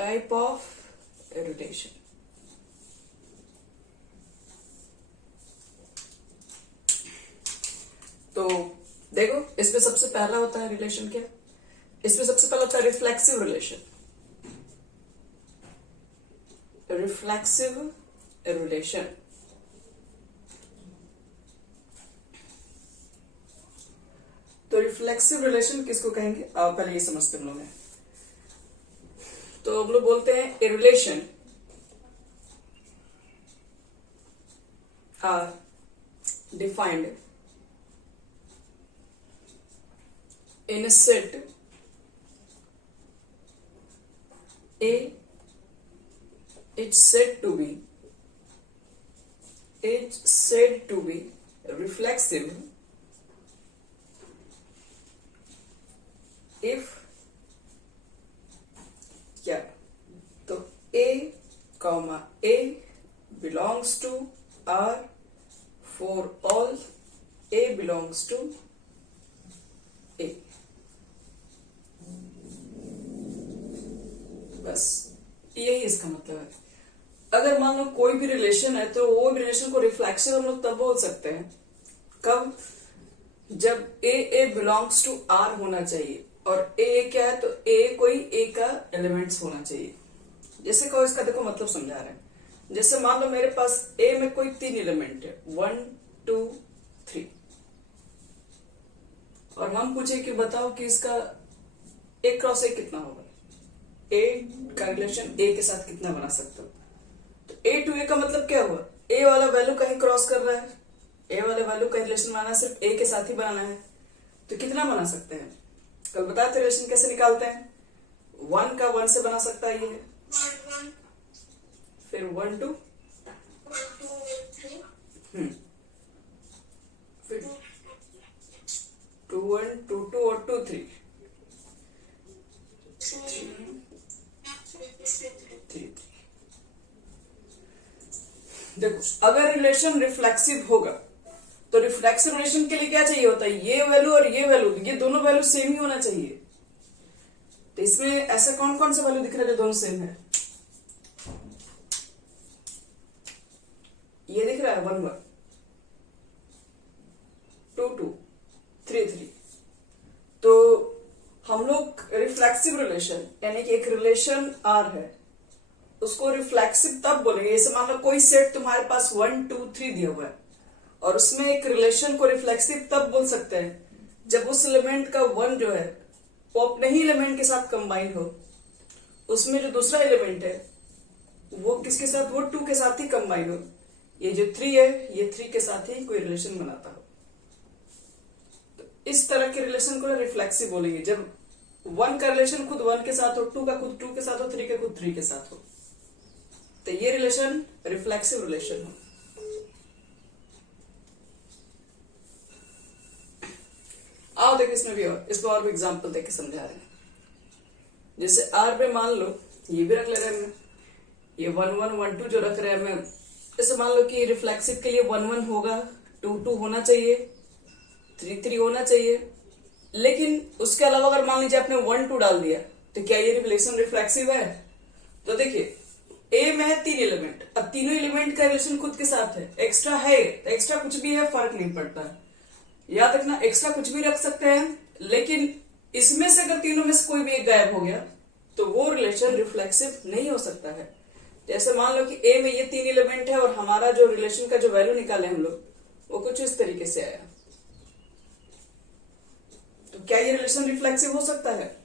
Type of relation. तो देखो, इसमें सबसे पहला होता है रिलेशन क्या, इसमें सबसे पहला होता है रिफ्लेक्सिव रिलेशन। रिफ्लेक्सिव रिलेशन, तो रिफ्लेक्सिव रिलेशन किसको कहेंगे, आप पहले ये समझते हम लोग हैं। तो हम लोग बोलते हैं a relation R defined in a set A, it's said to be reflexive if क्या, तो A, A belongs to R for all A belongs to A। बस यही इसका मतलब है। अगर मान लो कोई भी रिलेशन है तो वो रिलेशन को रिफ्लेक्सिव हम लोग तब बोल सकते हैं कब, जब ए बिलोंग्स टू आर होना चाहिए, और ए क्या है, तो ए कोई ए का एलिमेंट्स होना चाहिए। जैसे कहो, इसका देखो मतलब समझा रहे हैं। जैसे मान लो मेरे पास ए में कोई 3 एलिमेंट है, 1 2 3, और हम पूछे कि बताओ कि इसका ए क्रॉस ए कितना होगा, ए का रिलेशन ए के साथ कितना बना सकते हो। तो ए टू ए का मतलब क्या हुआ, ए वाला वैल्यू कहीं क्रॉस कर रहा है, ए वाले वैल्यू का रिलेशन बनाना सिर्फ ए के साथ ही बनाना है, तो कितना बना सकते हैं। कल बताते रिलेशन कैसे निकालते हैं, 1 का 1 से बना सकता है ये, फिर 1 2, फिर 2 1 2 2 और 2 3 3। देखो, अगर रिलेशन रिफ्लेक्सिव होगा तो रिफ्लेक्सिव रिलेशन के लिए क्या चाहिए होता है, ये वैल्यू और ये वैल्यू, ये दोनों वैल्यू सेम ही होना चाहिए। तो इसमें ऐसा कौन कौन सा वैल्यू दिख रहा है जो दोनों सेम है, ये दिख रहा है 1 1 2 2 3 3। तो हम लोग रिफ्लेक्सिव रिलेशन यानी कि एक रिलेशन आर है उसको रिफ्लेक्सिव तब बोलेंगे, जैसे मान लो कोई सेट तुम्हारे पास 1 2 3 दिया हुआ है और उसमें एक रिलेशन को रिफ्लेक्सिव तब बोल सकते हैं जब उस एलिमेंट का 1 जो है वो अपने ही एलिमेंट के साथ कंबाइन हो, उसमें जो दूसरा एलिमेंट है वो किसके साथ, वो 2 के साथ ही कंबाइन हो। ये जो 3 है ये 3 के साथ ही कोई रिलेशन बनाता हो। तो इस तरह के रिलेशन को रिफ्लेक्सिव बोलेंगे, जब 1 का रिलेशन खुद 1 के साथ हो, 2 का खुद 2 के साथ हो, 3 का खुद 3 के साथ हो, तो ये रिलेशन रिफ्लेक्सिव रिलेशन हो। आओ देखो, इसमें भी और भी एग्जांपल देख के समझा रहे हैं। जैसे आर पे मान लो ये भी रख ले रहे हैं, ये 1 1 1 2 जो रख रहे हैं मैं, जैसे मान लो कि रिफ्लेक्सिव के लिए 1 1 होगा, 2 2 होना चाहिए, 3 3 होना चाहिए। लेकिन उसके अलावा अगर मान लीजिए आपने 1 2 डाल दिया तो क्या ये रिलेशन रिफ्लेक्सिव है। तो देखिए, ए में है 3 एलिमेंट, अब तीनों एलिमेंट का रिलेशन खुद के साथ है, एक्स्ट्रा है तो एक्स्ट्रा कुछ भी है फर्क नहीं पड़ता है, याद रखना एक्स्ट्रा कुछ भी रख सकते हैं। लेकिन इसमें से अगर तीनों में से कोई भी एक गायब हो गया तो वो रिलेशन रिफ्लेक्सिव नहीं हो सकता है। जैसे मान लो कि ए में ये 3 एलिमेंट है और हमारा जो रिलेशन का जो वैल्यू निकाले हम लोग वो कुछ इस तरीके से आया, तो क्या ये रिलेशन रिफ्लेक्सिव हो सकता है,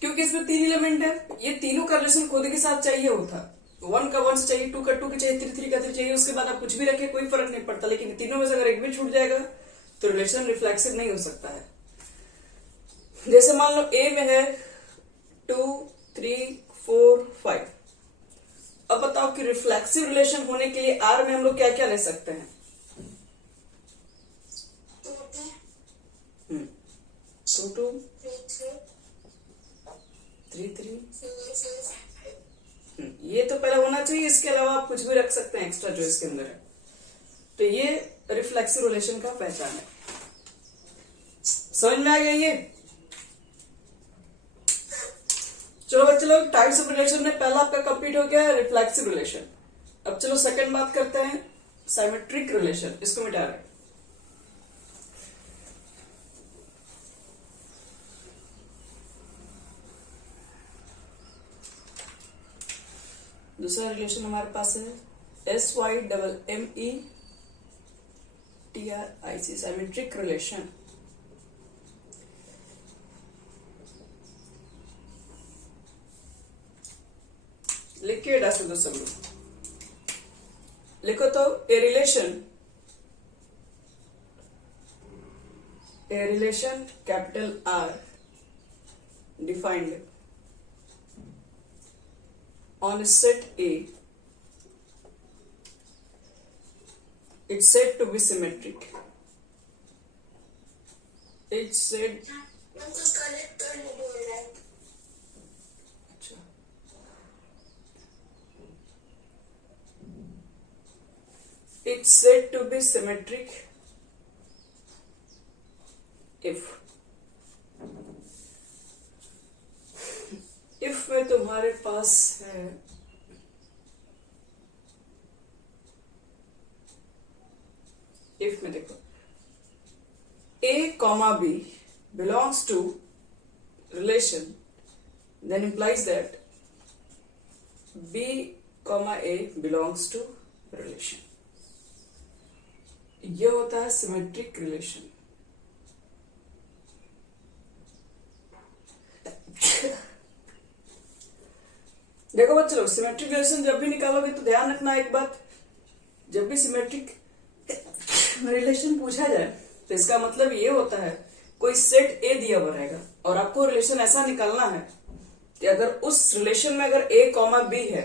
क्योंकि इसमें 3 एलिमेंट है, ये तीनों का रिलेशन खुद के साथ चाहिए होता, 1 का 1 से चाहिए, 2 का 2 के चाहिए, 3 3 का 3 चाहिए, उसके बाद आप कुछ भी रखे कोई फर्क नहीं पड़ता। लेकिन तीनों में से अगर एक भी छूट जाएगा तो रिलेशन रिफ्लेक्सिव नहीं हो सकता है। जैसे मान लो ए में है 2 3 4 5, अब बताओ कि रिफ्लेक्सिव रिलेशन होने के लिए आर में हम लोग क्या क्या ले सकते हैं, 2 2 3 3, ये तो पहले होना चाहिए, इसके अलावा आप कुछ भी रख सकते हैं एक्स्ट्रा जो इसके अंदर है। तो ये रिफ्लेक्सिव रिलेशन का पहचान है। समझ में आ गया ये। चलो टाइप्स ऑफ रिलेशन में पहला आपका कंप्लीट हो गया रिफ्लेक्सिव रिलेशन। अब चलो सेकंड बात करते हैं सिमेट्रिक रिलेशन, इसको मिटा रहे हैं। दूसरा रिलेशन हमारे पास है SYMMETRIC सिमेट्रिक रिलेशन। लिख के डाल दो सब लोग, लिखो तो a relation capital R defined on set A, it's said to be symmetric. It's said. अच्छा, it's said to be symmetric if में तुम्हारे पास है if में देखो A, B belongs to relation, then implies that B, A belongs to relation. यह होता है symmetric relation. देखो बच्चों लोग, सिमेट्रिक रिलेशन जब भी निकालोगे तो ध्यान रखना एक बात, जब भी सिमेट्रिक रिलेशन पूछा जाए तो इसका मतलब ये होता है कोई सेट ए दिया हुआ रहेगा और आपको रिलेशन ऐसा निकालना है कि अगर उस रिलेशन में अगर A, B है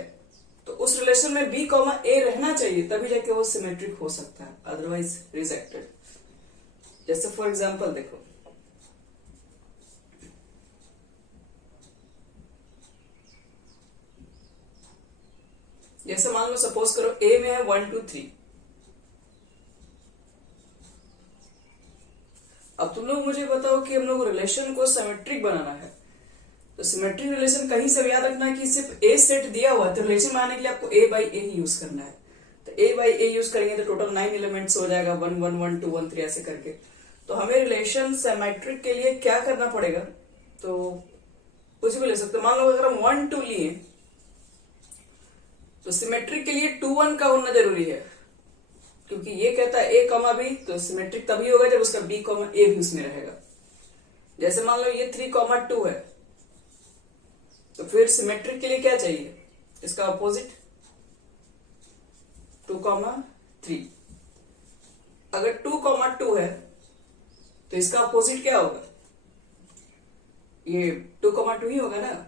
तो उस रिलेशन में B, A रहना चाहिए, तभी जाके वो सिमेट्रिक हो सकता है, अदरवाइज रिजेक्टेड। जैसे फॉर एग्जांपल देखो, जैसे मान लो सपोज करो A में है 1 2 3। अब तुम लोग मुझे बताओ कि हम लोग रिलेशन को सिमेट्रिक बनाना है, तो सिमेट्रिक रिलेशन कहीं से याद रखना है कि सिर्फ ए सेट दिया हुआ है, तो रिलेशन में आने के लिए आपको A by A he use करना है। तो A by A यूज करेंगे तो टोटल 9 एलिमेंट्स हो जाएगा, 1 1 1 2 1 3 ऐसे करके। तो हमें रिलेशन सिमेट्रिक के लिए क्या करना पड़ेगा, तो कुछ भी ले सकते हो। मान लो अगर हम 1 2 लिए तो सिमेट्रिक के लिए 2 1 का होना जरूरी है, क्योंकि ये कहता है A, B, तो सिमेट्रिक तभी होगा जब उसका B, A भी उसमें रहेगा। जैसे मान लो ये 3 2 है, तो फिर सिमेट्रिक के लिए क्या चाहिए, इसका अपोजिट 2 3। अगर 2 2 है तो इसका अपोजिट क्या होगा, ये 2 2 ही होगा ना।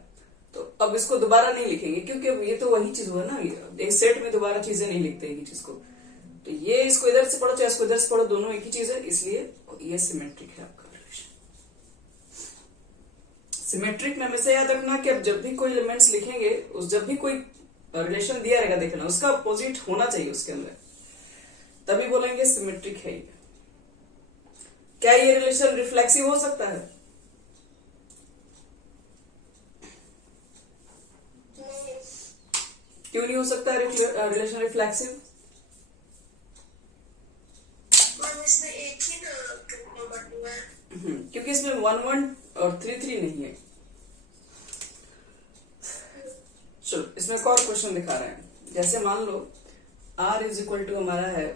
तो अब इसको दोबारा नहीं लिखेंगे क्योंकि अब ये तो वही चीज हुआ ना, एक सेट में दोबारा चीजें नहीं लिखते एक ही चीज को। तो ये इसको इधर से पढ़ो चाहे इसको इधर से पढ़ो, दोनों एक ही चीज है, इसलिए ये सिमेट्रिक है आपका रिलेशन। सिमेट्रिक में हमेशा याद रखना कि अब जब भी कोई एलिमेंट्स लिखेंगे, उस जब भी कोई रिलेशन दिया रहेगा, देखना उसका अपोजिट होना चाहिए उसके अंदर, तभी बोलेंगे सिमेट्रिक है ये। क्या ये रिलेशन रिफ्लेक्सिव हो सकता है? क्यों नहीं हो सकता रिलेशन रिफ्लेक्सिव? क्योंकि इसमें 1 1 और 3 3 नहीं है। चलो इसमें एक और क्वेश्चन दिखा रहे हैं। जैसे मान लो R इज इक्वल टू हमारा है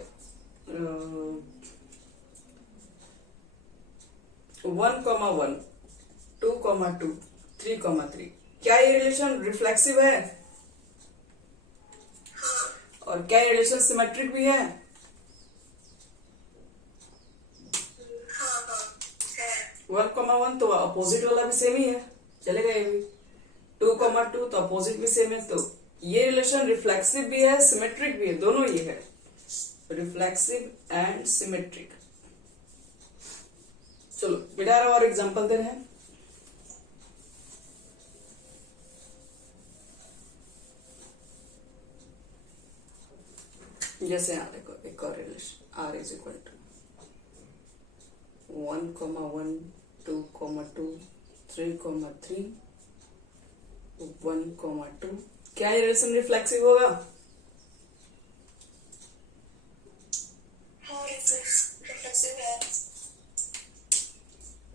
1 1 2 2 3 3। क्या ये रिलेशन रिफ्लेक्सिव है? और क्या ये रिलेशन सिमेट्रिक भी है? वन कॉमा वन तो अपोजिट वाला भी सेम ही है, चलेगा ये भी। 2 2 तो अपोजिट भी सेम है, तो ये रिलेशन रिफ्लेक्सिव भी है सिमेट्रिक भी है, दोनों ये है, रिफ्लेक्सिव एंड सिमेट्रिक। चलो बेटा और एग्जांपल दे रहे हैं। जैसे यहाँ देखो एक और relation R is equal to 1 1 2 2 3 3 1,2 क्या ये रिलेशन रिफ्लेक्सिव होगा? हाँ रिफ्लेक्सिव है।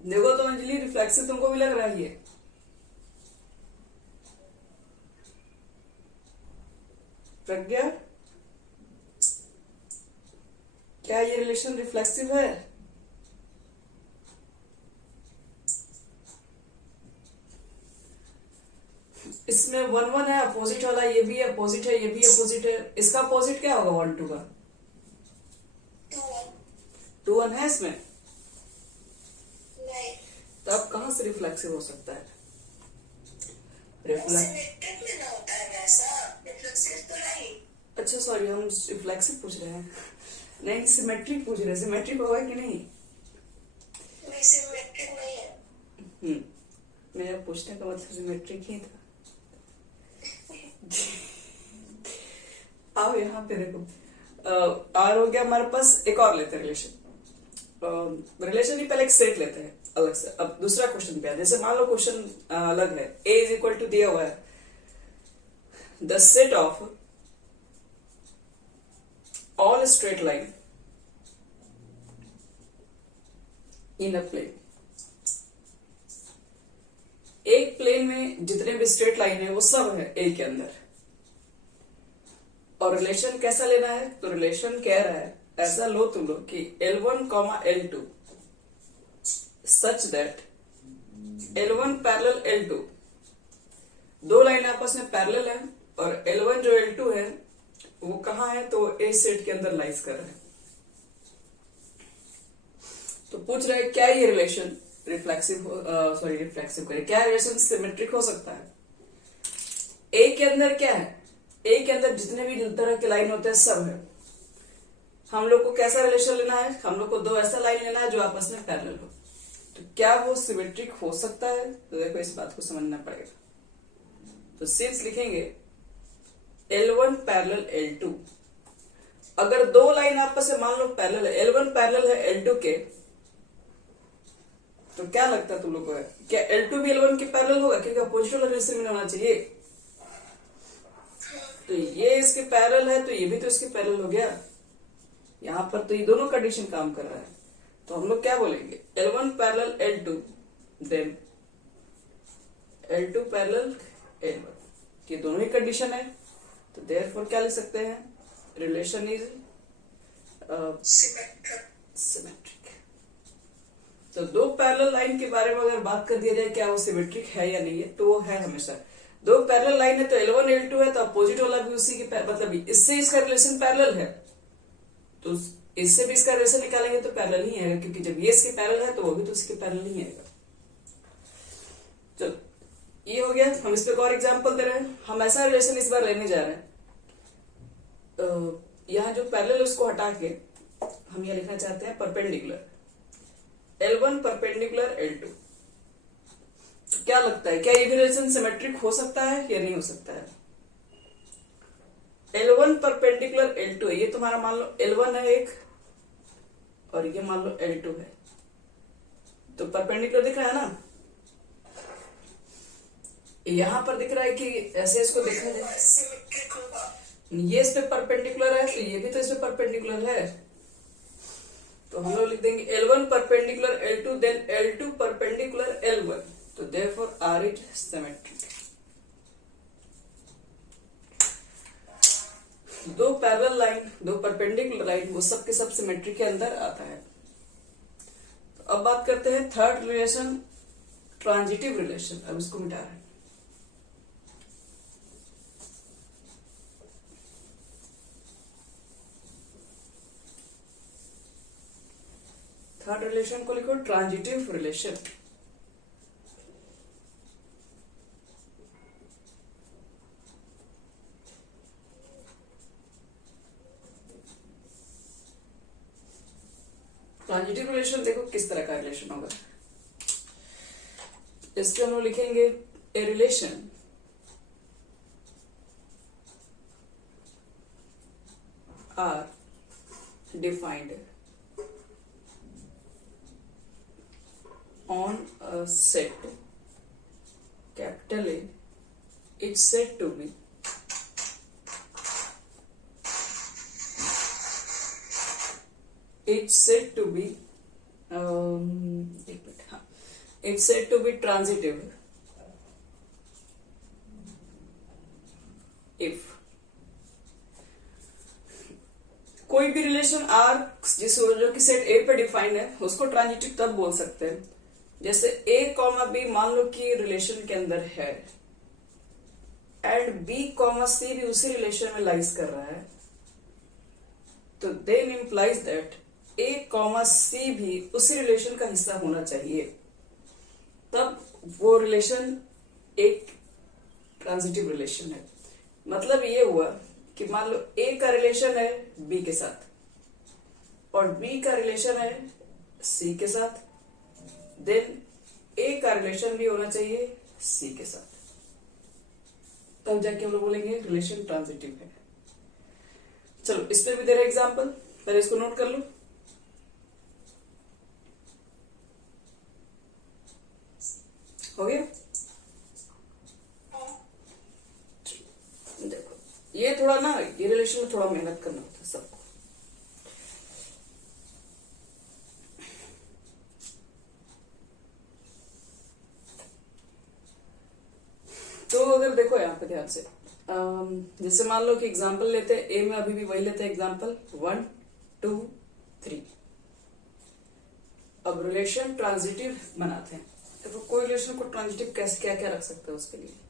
देखो तो अंजलि, रिफ्लेक्सिव तुमको भी लग रहा है ये? प्रज्ञा, क्या ये रिलेशन रिफ्लेक्सिव है? इसमें 1,1 है, अपोजिट वाला ये भी अपोजिट है, ये भी अपोजिट है। इसका अपोजिट क्या होगा 1,2 का? 2,1 है इसमें। नहीं, तो अब कहां से रिफ्लेक्सिव हो सकता है? सिमेट्रिक में ना होता है वैसा, रिफ्लेक्सिव तो नहीं। अच्छा सॉरी, हम रिफ्लेक्सिव पूछ रहे हैं, नहीं सिमेट्रिक पूछ रहे हैं। सिमेट्रिक होगा कि नहीं? सिमेट्रिक नहीं है। मेरा पूछने का मतलब सिमेट्रिक ही था। आओ यहाँ पे देखो, और हो गया हमारे पास। एक और लेते हैं रिलेशन। रिलेशन ही पहले एक सेट लेते हैं अलग से। अब दूसरा क्वेश्चन पे है। जैसे मान लो क्वेश्चन अलग है, a इज इक्वल टू दिया हुआ है the set of all straight line in a plane. एक प्लेन में जितने भी स्ट्रेट लाइन है वो सब है ए के अंदर। और रिलेशन कैसा लेना है? तो रिलेशन कह रहा है, ऐसा लो तुम लोग कि L1, L2 such that L1 parallel L2, दो लाइन आपस में पैरेलल है और L1 जो L2 है वो कहाँ है? तो ए सेट के अंदर लाइज कर रहा है। तो पूछ रहा है क्या ये रिलेशन रिफ्लेक्सिव रिफ्लेक्सिव करे, क्या रिलेशन सिमेट्रिक हो सकता है? ए के अंदर क्या है? ए के अंदर जितने भी तरह के लाइन होते हैं सब है। हम लोग को कैसा रिलेशन लेना है? हम लोग को दो ऐसा लाइन लेना है जो आपस में पैरेलल हो। तो क्या वो सिमेट्रिक हो सकता है? तो देखो इस बात को समझना पड़ेगा। तो सिंस लिखेंगे L1 पैरेलल L2। अगर दो लाइन आपस में मान लो पैरेलल है, L1 पैरेलल है L2 के, तो क्या लगता है तुम लोग को? क्या L2 भी L1 के पैरेलल होगा? क्योंकि अपोजिट वाला रिलेशन में होना चाहिए। तो ये इसके पैरेलल है तो ये भी तो इसके पैरेलल हो गया। यहां पर तो ये दोनों कंडीशन काम कर रहा है। तो हम लोग क्या बोलेंगे? L1 parallel L2 then L2 parallel L1। ये दोनों ही कंडीशन है। तो देयरफॉर क्या लिख सकते हैं? Relation is symmetric. तो दो पैरेलल लाइन के बारे में अगर बात कर दिया जाए क्या वो सिमेट्रिक है या नहीं है, तो वो है हमेशा। दो पैरेलल लाइन है तो L1 L2 है तो अपोजिट वाला भी उसी के मतलब इससे इसका रिलेशन पैरेलल है तो इससे भी इसका रिलेशन निकालेंगे तो पैरेलल ही आएगा, क्योंकि जब ये इसके पैरेलल है तो वो भी तो इसके पैरेलल ही आएगा। चलो ये हो गया। हम इस पे एक और एग्जांपल दे रहे हैं। हम ऐसा रिलेशन इस बार लेने जा रहे हैं, यहाँ जो पैरेलल है उसको हटा के हम यह लिखना चाहते हैं परपेंडिकुलर L1 परपेंडिकुलर L2। क्या लगता है क्या ये भी रिलेशन सिमेट्रिक हो सकता है या नहीं हो सकता है? L1 परपेंडिकुलर L2 है, ये तुम्हारा मान लो L1 है एक और ये मान लो L2 है, तो परपेंडिकुलर दिख रहा है ना? यहां पर दिख रहा है कि ऐसे इसको देखा जाए सिमेट्रिक होगा। ये इस पे परपेंडिकुलर है तो ये भी तो इस पे परपेंडिकुलर है। तो हम लोग लिख देंगे L1 perpendicular L2 then L2 perpendicular L1। तो देयरफॉर R इज सिमेट्रिक। दो पैरेलल लाइन, दो परपेंडिकुलर लाइन, वो सब के सब सिमेट्री के अंदर आता है। तो अब बात करते हैं थर्ड रिलेशन, ट्रांजिटिव रिलेशन। अब इसको मिटा रहे हैं। थर्ड रिलेशन को लिखो ट्रांजिटिव रिलेशन। ट्रांजिटिव रिलेशन देखो किस तरह का रिलेशन होगा। इसके हम लोग लिखेंगे a relation R defined on a set capital A it's said to be it's said to be एक मिनट, हाँ, it's said to be transitive if कोई भी रिलेशन आर जो कि सेट ए पे डिफाइंड है उसको ट्रांजिटिव तब बोल सकते हैं जैसे ए कॉमा बी मान लो कि रिलेशन के अंदर है एंड बी कॉमा सी भी उसी रिलेशन में लाइज कर रहा है, तो then implies that a comma c भी उसी रिलेशन का हिस्सा होना चाहिए, तब वो रिलेशन एक ट्रांजिटिव रिलेशन है। मतलब ये हुआ कि मान लो ए का रिलेशन है बी के साथ और बी का रिलेशन है सी के साथ, देन ए का रिलेशन भी होना चाहिए सी के साथ, तब जाके हम लोग बोलेंगे रिलेशन ट्रांजिटिव है। चलो इस पे भी दे रहा एग्जाम्पल, पहले इसको नोट कर लो। हो गया? देखो ये थोड़ा ना, ये रिलेशन में थोड़ा मेहनत करना होता है सबको। तो अगर देखो यहाँ पे ध्यान से, जैसे मान लो कि एग्जाम्पल लेते हैं, ए में अभी भी वही लेते हैं एग्जाम्पल 1 2 3। अब रिलेशन ट्रांजिटिव बनाते हैं, तो कोई रिलेशन को ट्रांजिटिव कैसे क्या क्या रख सकते हैं उसके लिए।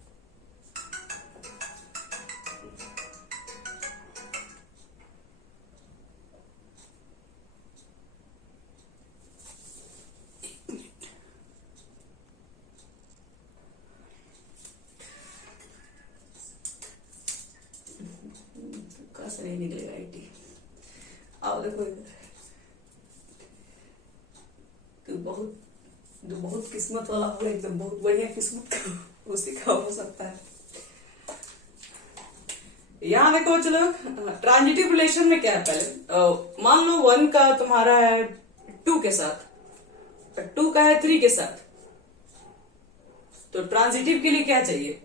से नहीं निकलेगा आईटी। आओ देखो इधर, तू बहुत किस्मत वाला हो, एकदम बहुत बढ़िया किस्मत का उसी का हो सकता है। यहाँ देखो चलो ट्रांजिटिव रिलेशन में क्या है, पहले मान लो 1 का तुम्हारा है 2 के साथ, 2 का है 3 के साथ, तो ट्रांजिटिव के लिए क्या चाहिए,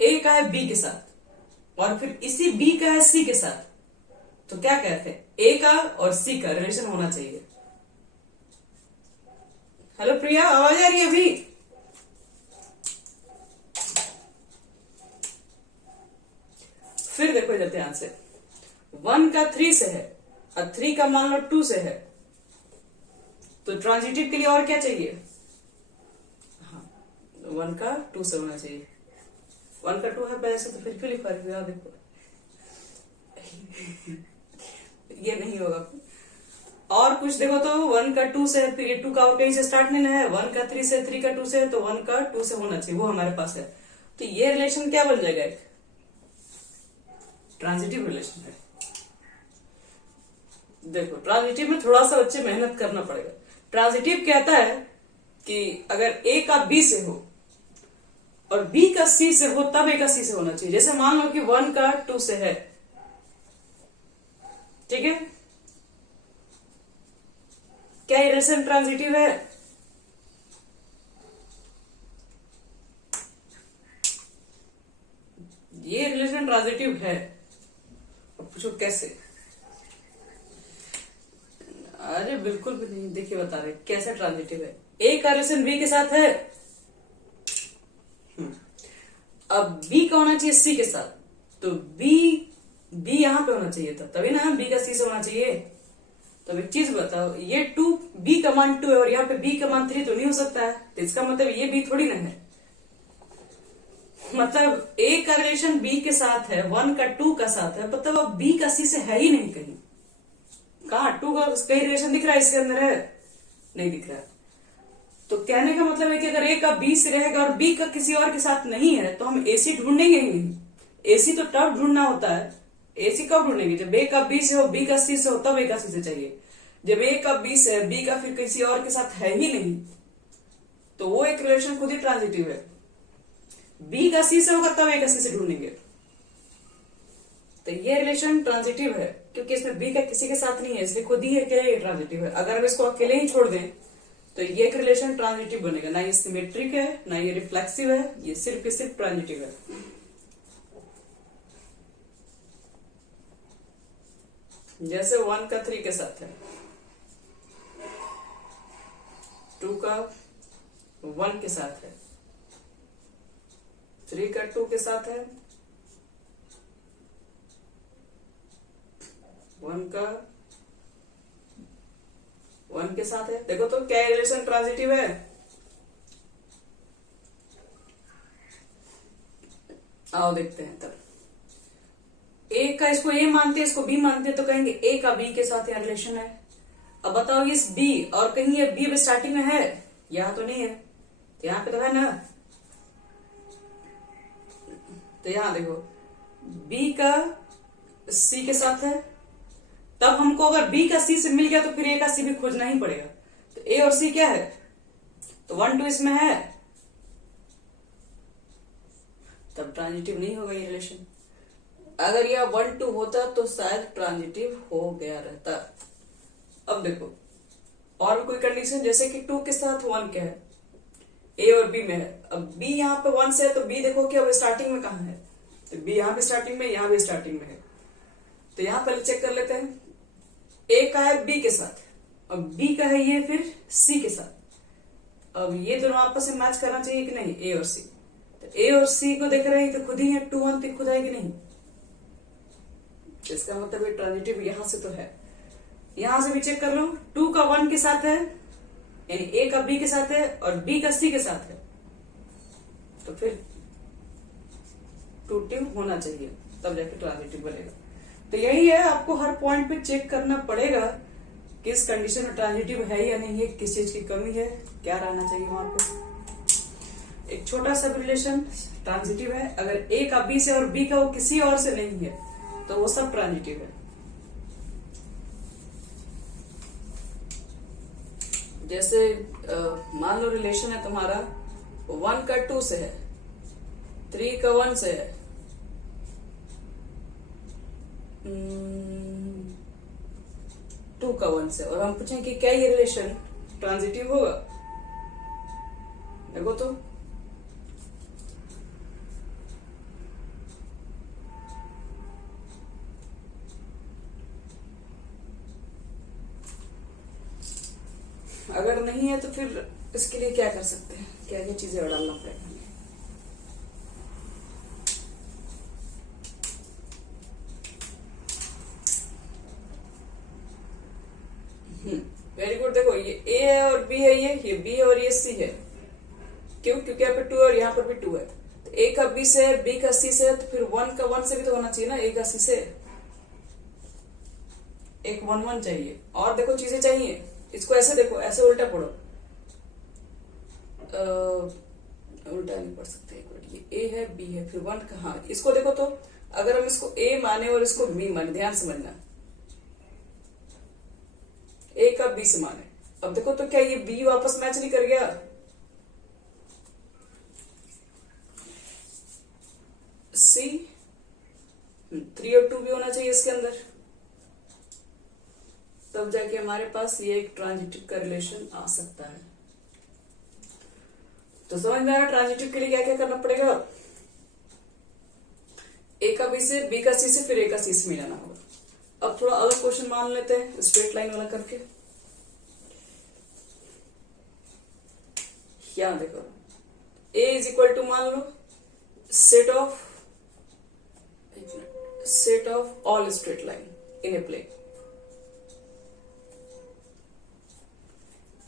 ए का है बी के साथ और फिर इसी बी का है सी के साथ, तो क्या कहते हैं, ए का और सी का रिलेशन होना चाहिए। हेलो प्रिया, आवाज आ रही है अभी? फिर देखो इधर ध्यान से, 1 का 3 से है और 3 का मान लो 2 से है, तो ट्रांजिटिव के लिए और क्या चाहिए, हाँ 1 का 2 से होना चाहिए। 1 का 2 है पहले से, तो फिर क्यों लिखा रही, देखो ये नहीं होगा। और कुछ देखो तो 1 का 2 से है, फिर ये 2 का और कहीं से स्टार्ट नहीं है, 1 का 3 से, 3 का 2 से, तो 1 का 2 से होना चाहिए, वो हमारे पास है। तो ये रिलेशन क्या बन जाएगा, एक ट्रांजिटिव रिलेशन है। देखो ट्रांजिटिव में थोड़ा सा बच्चे मेहनत करना पड़ेगा। ट्रांजिटिव कहता है कि अगर ए का बी से हो और बी का सी से हो, तब ए का सी से होना चाहिए। जैसे मान लो कि 1 का 2 से है, ठीक है, क्या ये रिलेशन ट्रांजिटिव है? ये रिलेशन ट्रांजिटिव है। अब पूछो कैसे? अरे बिल्कुल भी नहीं, देखिए बता रहे कैसे ट्रांजिटिव है। ए का रिलेशन बी के साथ है, अब बी का होना चाहिए सी के साथ, तो बी यहां पे होना चाहिए था, तभी ना बी का सी से होना चाहिए। तो एक चीज बताओ, ये 2 बी का मान 2 है और यहाँ पे बी का मान 3 तो नहीं हो सकता है, तो इसका मतलब ये बी थोड़ी ना है। मतलब ए का रिलेशन बी के साथ है, 1 का 2 का साथ है, मतलब अब बी का सी से है ही नहीं कहीं। कहा 2 का कहीं रिलेशन दिख रहा है इसके अंदर, है नहीं दिख रहा है। तो कहने का मतलब है कि अगर ए का बी से रहेगा और बी का किसी और के साथ नहीं है, तो हम एसी ढूंढेंगे ही नहीं। एसी तो तब ढूंढना होता है, एसी कब ढूंढेंगे, जब ए का बी से हो, बी का सी से हो, तब ए का सी से चाहिए। जब ए का बी से है, बी का फिर किसी और के साथ है ही नहीं, तो वो एक रिलेशन खुद ही ट्रांजिटिव है। बी का सी से होगा तब ए का सी से ढूंढेंगे, तो ये रिलेशन ट्रांजिटिव है क्योंकि इसमें बी का किसी के साथ नहीं है, इसलिए खुद ही अकेले ट्रांजिटिव है। अगर हम इसको अकेले ही छोड़ दें तो ये एक रिलेशन ट्रांजिटिव बनेगा, ना ये सिमेट्रिक है, ना ये रिफ्लेक्सिव है, ये सिर्फ ट्रांजिटिव है। जैसे 1 का 3 के साथ है, 2 का 1 के साथ है, 3 का 2 के साथ है, 1 का 1 के साथ है। देखो तो क्या रिलेशन ट्रांजिटिव है? आओ देखते हैं तब। ए का इसको ए मानते हैं, इसको बी मानते हैं, तो कहेंगे ए का बी के साथ यहाँ रिलेशन है। अब बताओ इस बी और कहीं ये बी स्टार्टिंग में है? यहाँ तो नहीं है, तो यहाँ पे तो है ना। तो यहाँ देखो बी का सी के साथ है, तब हमको अगर बी का सी से मिल गया तो फिर ए का सी भी खोजना ही पड़ेगा। तो ए और सी क्या है? तो 1 2 इसमें है, तब ट्रांजिटिव नहीं होगा ये रिलेशन। अगर यह 1 2 होता तो शायद ट्रांजिटिव हो गया रहता। अब देखो और भी कोई कंडीशन, जैसे कि 2 के साथ 1 क्या है? ए और बी में है। अब बी यहाँ पे 1 से है, तो बी देखो कि अब स्टार्टिंग में कहाँ है? तो बी यहाँ भी स्टार्टिंग में, यहाँ भी स्टार्टिंग में है। तो यहाँ पहले चेक कर लेते हैं। ए का है बी के साथ, अब बी का है ये फिर सी के साथ। अब ये दोनों आपस में मैच करना चाहिए कि नहीं, ए और सी। तो ए और सी को देख रहे हैं तो खुद ही है, 2 1 खुद है कि नहीं? इसका मतलब ये ट्रांजिटिव यहां से तो है। यहां से भी चेक कर लो, 2 का 1 के साथ है, यानी ए का बी के साथ है और बी का सी के साथ है, तो फिर ट्रूटिव होना चाहिए, तब जाके ट्रांजिटिव बनेगा। तो यही है, आपको हर पॉइंट पे चेक करना पड़ेगा कि इस कंडीशन में ट्रांजिटिव है या नहीं है, किस चीज की कमी है, क्या रहना चाहिए वहां पे। एक छोटा सा रिलेशन ट्रांजिटिव है, अगर ए का बी से और बी का वो किसी और से नहीं है तो वो सब ट्रांजिटिव है। जैसे मान लो रिलेशन है तुम्हारा 1 का 2 से है, 3 का 1 से है, 2 का 1 से, और हम पूछें कि क्या ये रिलेशन ट्रांजिटिव होगा? देखो तो अगर नहीं है तो फिर इसके लिए क्या कर सकते हैं, क्या क्या चीजें डालना पड़ेगा। Very good. देखो ये ए है और बी है, ये बी है और ये सी है। क्यों? क्योंकि यहाँ पे 2 और यहाँ पर भी 2 है। तो ए का बी से है, बी का सी से है, तो फिर 1 का 1 से भी तो होना चाहिए ना, ए का सी से। एक 1 1 चाहिए। और देखो चीजें चाहिए, इसको ऐसे देखो, ऐसे उल्टा पढ़ो, उल्टा नहीं पढ़ सकते। एक मिनट, ये ए है बी है फिर 1 का, हाँ इसको देखो तो, अगर हम इसको ए माने और इसको बी माने, ध्यान समझना, ए का बी से माने, अब देखो तो क्या ये बी वापस मैच नहीं कर गया? सी 3 और 2 भी होना चाहिए इसके अंदर, तब जाके हमारे पास ये एक ट्रांजिटिव का रिलेशन आ सकता है। तो समझ में आया ट्रांजिटिव के लिए क्या क्या करना पड़ेगा? ए का बी से, बी का सी से, फिर ए का सी से मिलाना होगा। अब थोड़ा अलग क्वेश्चन मान लेते हैं, स्ट्रेट लाइन वाला करके। यहां देखो, ए इज इक्वल टू मान लो set of all straight line in a plane.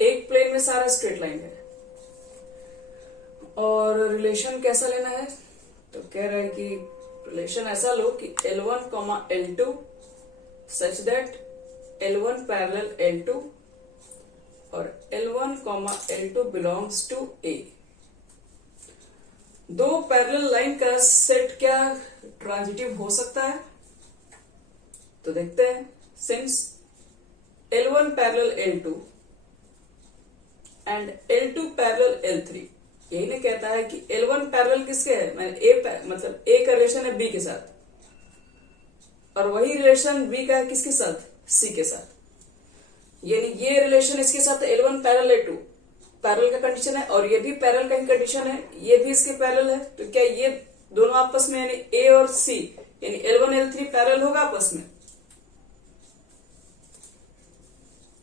एक प्लेन में सारा स्ट्रेट लाइन है और रिलेशन कैसा लेना है? तो कह रहा है कि रिलेशन ऐसा लो कि L1, L2 such that L1 parallel L2 और L1, L2 belongs to A। दो पैरेलल लाइन का सेट क्या ट्रांजिटिव हो सकता है? तो देखते हैं। Since L1 parallel L2 and L2 parallel L3, यही ना कहता है कि L1 पैरेलल किसके है? मतलब A का रिलेशन है B के साथ, और वही रिलेशन B का है किसके साथ? C के साथ। यानी ये रिलेशन इसके साथ L1 पैरेलल L2 पैरेलल का कंडीशन है, और ये भी पैरेलल का ही कंडीशन है, ये भी इसके पैरेलल है। तो क्या ये दोनों आपस में यानी A और C यानी L1 L3 पैरेलल होगा आपस में?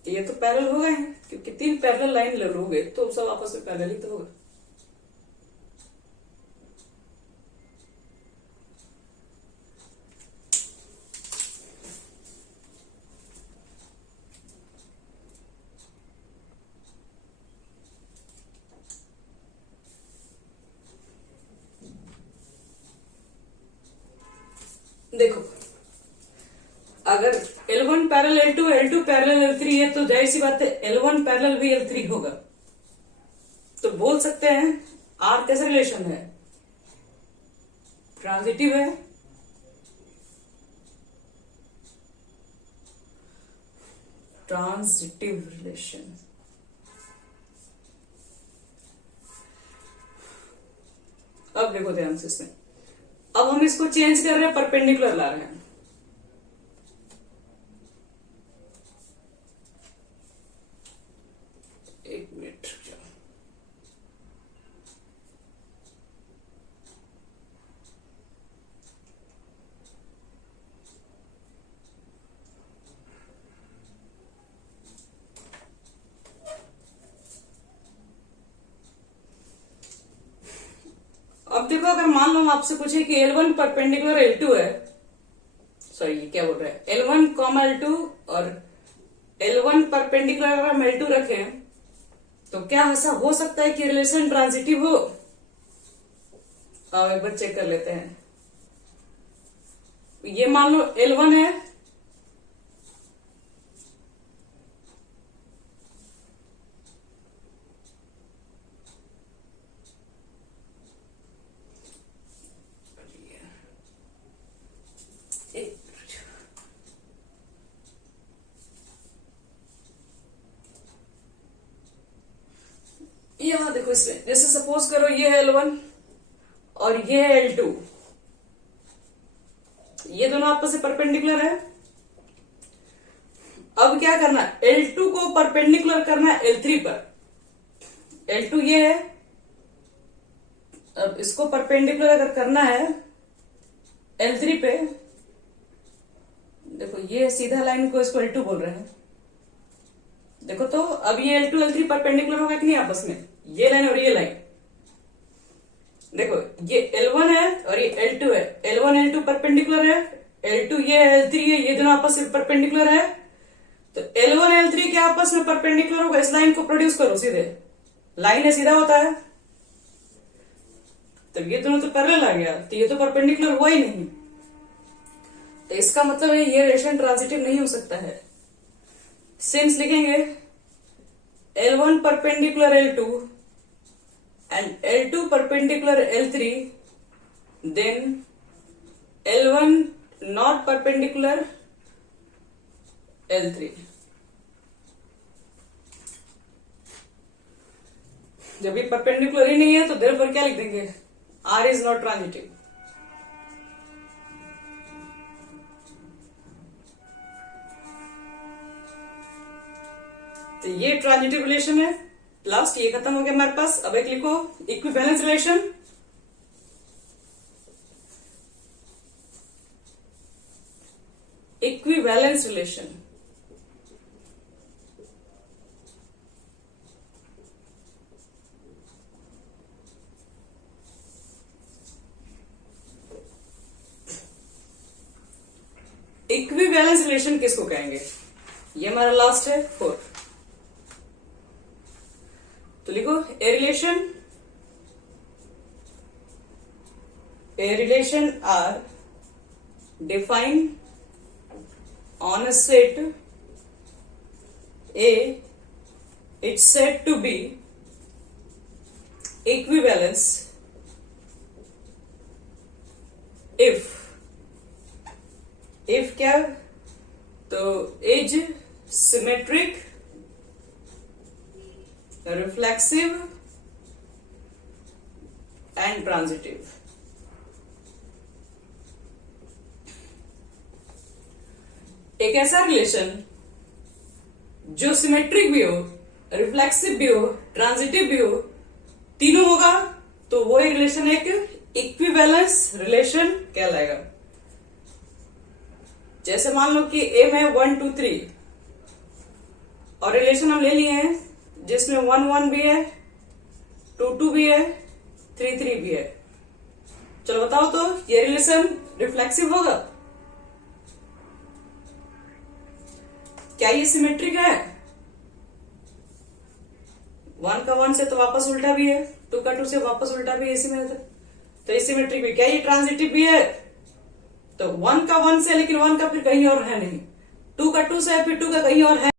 ये तो पैरेलल हो गए हैं, क्योंकि 3 पैरेलल लाइन लोगे तो सब आपस में पैरेलल ही तो होगा। देखो, अगर L1 parallel L2 L2 parallel L3 है तो जाहिर सी बात है L1 पैरेलल भी L3 होगा। तो बोल सकते हैं R कैसा रिलेशन है, ट्रांजिटिव है। Transitive relation. अब देखो ध्यान से इसमें, अब हम इसको चेंज कर रहे हैं, परपेंडिकुलर ला रहे हैं। एक मिनट रुक जाओ। अब देखो, अगर मान लो हम आपसे पूछे कि L1 परपेंडिकुलर L2 है, सॉरी क्या बोल रहे हैं, L1 कॉमा L2 और L1 परपेंडिकुलर अगर हम L2 रखें तो क्या ऐसा हो सकता है कि रिलेशन ट्रांजिटिव हो? अब एक बार चेक कर लेते हैं। ये मान लो L1 है, यहां देखो, इसमें जैसे सपोज करो ये है L1 और ये है L2, ये दोनों आपस में परपेंडिकुलर है। अब क्या करना है, L2 को परपेंडिकुलर करना है L3 पर। L2 ये है, अब इसको परपेंडिकुलर अगर करना है L3 पे, देखो ये सीधा लाइन को इसको L2 बोल रहे हैं। देखो तो अब ये L2 L3 परपेंडिकुलर होगा कि नहीं आपस में, ये लाइन और ये लाइन। देखो ये L1 है और ये L2 है, L1 L2 परपेंडिकुलर है, L2 ये L3 है, ये दोनों आपस में परपेंडिकुलर है। तो L1 L3 के आपस में परपेंडिकुलर होगा, इस लाइन को प्रोड्यूस करो सीधे, लाइन है सीधा होता है। तो ये दोनों तो पैरेलल आ गया, तो ये तो परपेंडिकुलर हुआ ही नहीं। तो इसका मतलब है ये रिलेशन ट्रांजिटिव नहीं हो सकता है। सिंस लिखेंगे L1 perpendicular L2 and L2 perpendicular L3, then L1 not perpendicular L3। जब ये परपेंडिकुलर ही नहीं है तो देयरफॉर क्या लिख देंगे, R is not transitive। तो ये ट्रांजिटिव रिलेशन है। लास्ट ये खत्म हो गया हमारे पास। अब एक लिखो equivalence relation. Equivalence relation equivalence relation किसको कहेंगे, ये हमारा लास्ट है 4। तो लिखो a relation R defined on a set A, it's set to be equivalence if क्या, तो is symmetric, reflexive and transitive. एक ऐसा रिलेशन जो सिमेट्रिक भी हो, रिफ्लेक्सिव भी हो, ट्रांजिटिव भी हो, तीनों होगा तो वो एक रिलेशन एक इक्विवेलेंस रिलेशन कहलाएगा। जैसे मान लो कि एम है 1 2 3, और रिलेशन हम ले लिए हैं जिसमें 1 1 भी है, 2 2 भी है, 3 3 भी है। चलो बताओ तो ये रिलेशन रिफ्लेक्सिव होगा? क्या ये सिमेट्रिक है? 1 का 1 से तो वापस उल्टा भी है, 2 का 2 से वापस उल्टा भी है इसी में। तो ये सिमेट्रिक भी, क्या ये ट्रांजिटिव भी है? तो 1 का 1 से, लेकिन 1 का फिर कहीं और है नहीं, 2 का 2 से फिर 2 का कहीं और है।